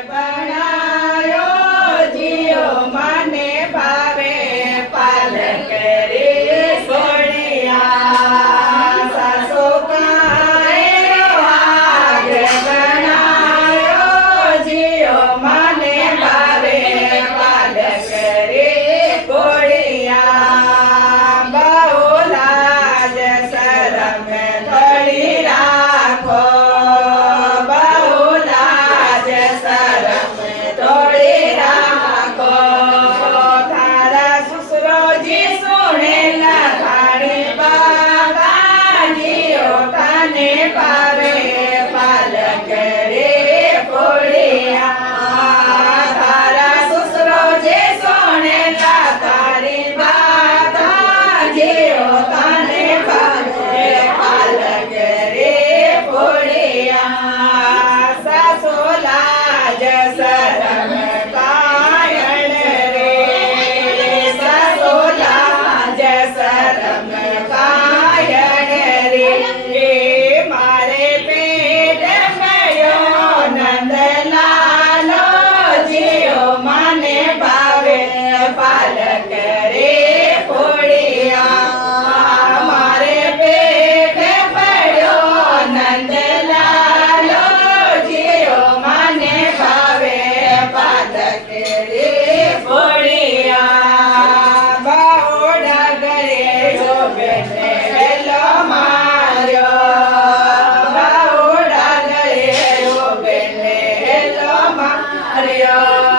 બનાયો જીઓ મને ભાવે પાલક રે સોણિયા સાસુ કાય વાગ બનાયો જીઓ મને ભાવે પાલક રે કોળિયા બહુ લાજ શરમ થોડી રાખો પાવે પાલક રે કોળિયા તારા સસરો જે સોનેલા તારી બાધા જેઓ તને પાવે પાલક રે કોળિયા સાસો લાજ શરમ કાયણ રે સાસો લાજ શરમ કાયણ રે પાલક રે કોળિયા મારે પેટ પડ્યો નંદલાલો જીઓ મને ભાવે પાલક રે કોળિયા બાવડા ગરે બેને વેલો માર્યો બાવડા ગરે બેને વેલો માર્યો